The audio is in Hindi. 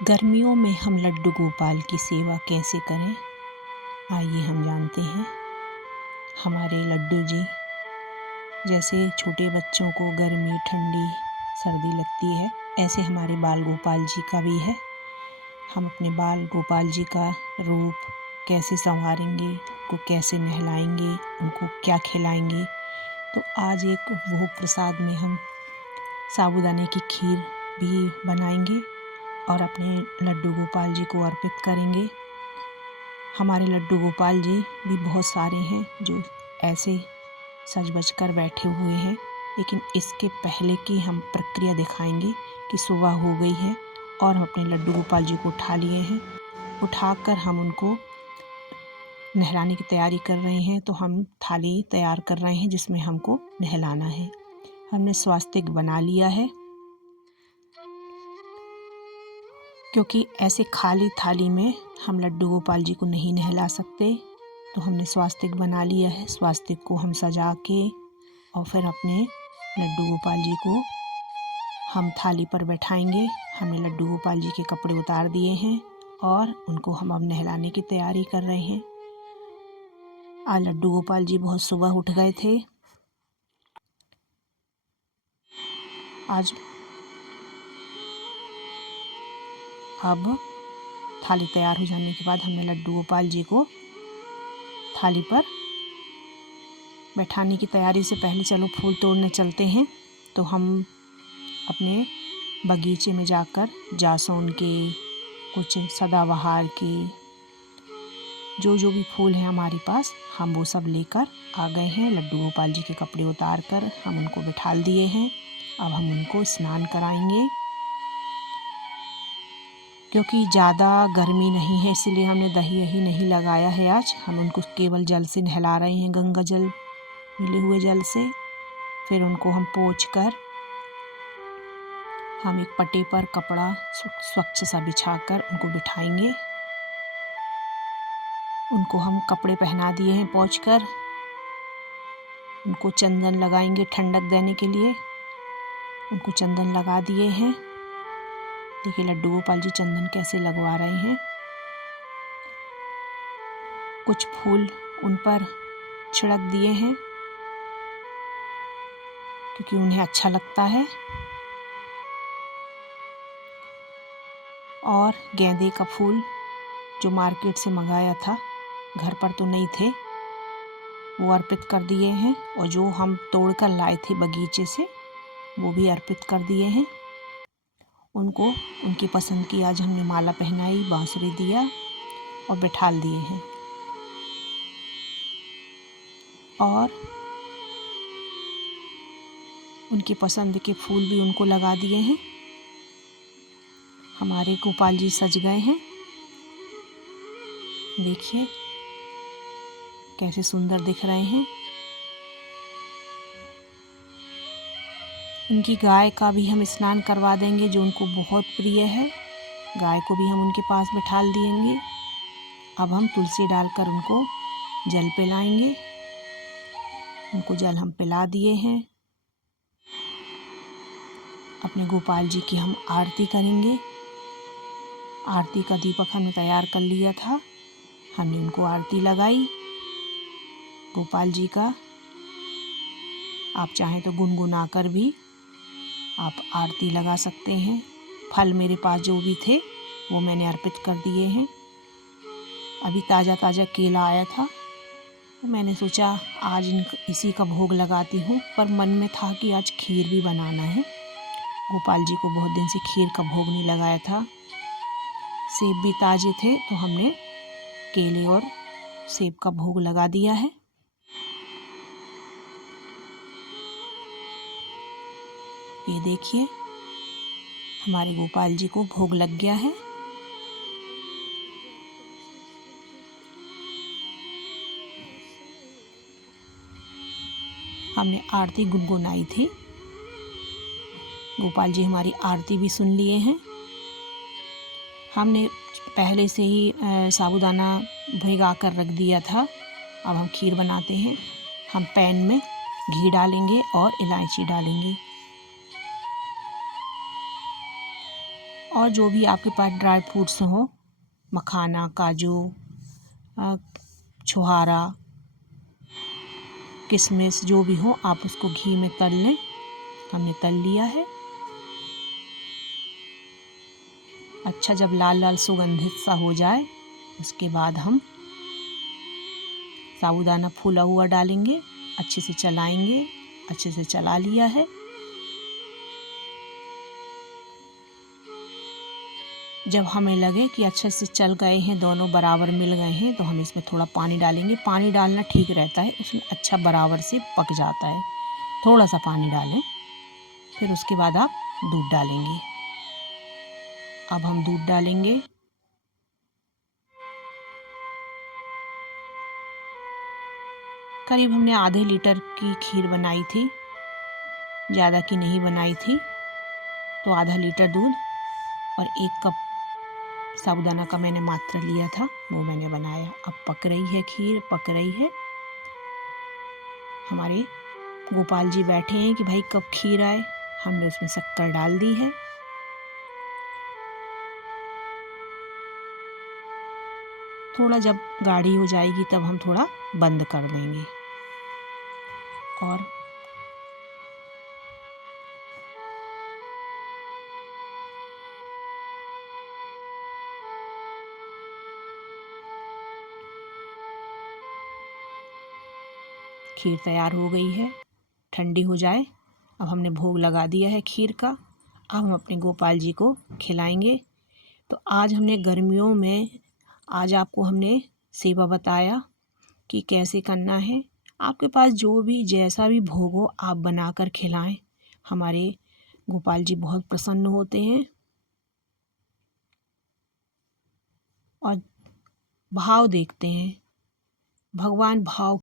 गर्मियों में हम लड्डू गोपाल की सेवा कैसे करें, आइए हम जानते हैं। हमारे लड्डू जी जैसे छोटे बच्चों को गर्मी ठंडी सर्दी लगती है, ऐसे हमारे बाल गोपाल जी का भी है। हम अपने बाल गोपाल जी का रूप कैसे संवारेंगे, उनको कैसे नहलाएंगे, उनको क्या खिलाएंगे। तो आज एक भोग प्रसाद में हम साबूदाने की खीर भी बनाएंगे और अपने लड्डू गोपाल जी को अर्पित करेंगे। हमारे लड्डू गोपाल जी भी बहुत सारे हैं जो ऐसे सज बज कर बैठे हुए हैं, लेकिन इसके पहले की हम प्रक्रिया दिखाएंगे कि सुबह हो गई है और हम अपने लड्डू गोपाल जी को उठा लिए हैं। उठाकर हम उनको नहलाने की तैयारी कर रहे हैं। तो हम थाली तैयार कर रहे हैं जिसमें हमको नहलाना है। हमने स्वास्तिक बना लिया है, क्योंकि ऐसे खाली थाली में हम लड्डू गोपाल जी को नहीं नहला सकते। तो हमने स्वास्तिक बना लिया है। स्वास्तिक को हम सजा के और फिर अपने लड्डू गोपाल जी को हम थाली पर बैठाएंगे। हमने लड्डू गोपाल जी के कपड़े उतार दिए हैं और उनको हम अब नहलाने की तैयारी कर रहे हैं। आज लड्डू गोपाल जी बहुत सुबह उठ गए थे। आज अब थाली तैयार हो जाने के बाद हमने लड्डू गोपाल जी को थाली पर बैठाने की तैयारी से पहले चलो फूल तोड़ने चलते हैं। तो हम अपने बगीचे में जाकर जासून के, कुछ सदाबहार के, जो भी फूल हैं हमारे पास, हम वो सब लेकर आ गए हैं। लड्डू गोपाल जी के कपड़े उतार कर हम उनको बिठाल दिए हैं। अब हम उनको स्नान कराएंगे, क्योंकि ज़्यादा गर्मी नहीं है इसलिए हमने दही वही नहीं लगाया है। आज हम उनको केवल जल से नहला रहे हैं, गंगा जल मिले हुए जल से। फिर उनको हम पोंछ कर हम एक पटे पर कपड़ा स्वच्छ सा बिछाकर उनको बिठाएंगे। उनको हम कपड़े पहना दिए हैं पोंछ कर। उनको चंदन लगाएंगे ठंडक देने के लिए। उनको चंदन लगा दिए हैं। देखिए लड्डू गोपाल जी चंदन कैसे लगवा रहे हैं। कुछ फूल उन पर छिड़क दिए हैं क्योंकि उन्हें अच्छा लगता है। और गेंदे का फूल जो मार्केट से मंगाया था, घर पर तो नहीं थे, वो अर्पित कर दिए हैं। और जो हम तोड़ कर लाए थे बगीचे से, वो भी अर्पित कर दिए हैं। उनको उनकी पसंद की आज हमने माला पहनाई, बांसुरी दिया और बिठाल दिए हैं। और उनकी पसंद के फूल भी उनको लगा दिए हैं। हमारे गोपाल जी सज गए हैं। देखिए कैसे सुंदर दिख रहे हैं। उनकी गाय का भी हम स्नान करवा देंगे, जो उनको बहुत प्रिय है। गाय को भी हम उनके पास बिठाल देंगे। अब हम तुलसी डालकर उनको जल पिलाएंगे। उनको जल हम पिला दिए हैं। अपने गोपाल जी की हम आरती करेंगे। आरती का दीपक हमने तैयार कर लिया था। हमने उनको आरती लगाई गोपाल जी का। आप चाहें तो गुनगुना कर भी आप आरती लगा सकते हैं। फल मेरे पास जो भी थे वो मैंने अर्पित कर दिए हैं। अभी ताज़ा केला आया था, तो मैंने सोचा आज इसी का भोग लगाती हूँ। पर मन में था कि आज खीर भी बनाना है। गोपाल जी को बहुत दिन से खीर का भोग नहीं लगाया था। सेब भी ताज़े थे तो हमने केले और सेब का भोग लगा दिया है। ये देखिए हमारे गोपाल जी को भोग लग गया है। हमने आरती गुनगुनाई थी। गोपाल जी हमारी आरती भी सुन लिए हैं। हमने पहले से ही साबूदाना भिगा कर रख दिया था। अब हम खीर बनाते हैं। हम पैन में घी डालेंगे और इलायची डालेंगे और जो भी आपके पास ड्राई फ्रूट्स हो, मखाना, काजू, छुहारा, किशमिश, जो भी हो आप उसको घी में तल लें। हमने तल लिया है। अच्छा, जब लाल लाल सुगंधित सा हो जाए उसके बाद हम साबूदाना फूला हुआ डालेंगे, अच्छे से चलाएंगे। अच्छे से चला लिया है। जब हमें लगे कि अच्छे से चल गए हैं, दोनों बराबर मिल गए हैं, तो हम इसमें थोड़ा पानी डालेंगे। पानी डालना ठीक रहता है, उसमें अच्छा बराबर से पक जाता है। थोड़ा सा पानी डालें। फिर उसके बाद आप दूध डालेंगे। अब हम दूध डालेंगे। करीब हमने आधे लीटर की खीर बनाई थी, ज़्यादा की नहीं बनाई थी, तो आधा लीटर दूध और 1 कप साबूदाना का मैंने मात्रा लिया था, वो मैंने बनाया। अब पक रही है खीर, पक रही है। हमारे गोपाल जी बैठे हैं कि भाई कब खीर आए। हमने उसमें शक्कर डाल दी है। थोड़ा जब गाढ़ी हो जाएगी तब हम थोड़ा बंद कर देंगे। और खीर तैयार हो गई है। ठंडी हो जाए। अब हमने भोग लगा दिया है खीर का। अब हम अपने गोपाल जी को खिलाएंगे। तो आज हमने गर्मियों में, आज आपको हमने सेवा बताया कि कैसे करना है। आपके पास जो भी जैसा भी भोग हो आप बनाकर खिलाएं। हमारे गोपाल जी बहुत प्रसन्न होते हैं और भाव देखते हैं। भगवान भाव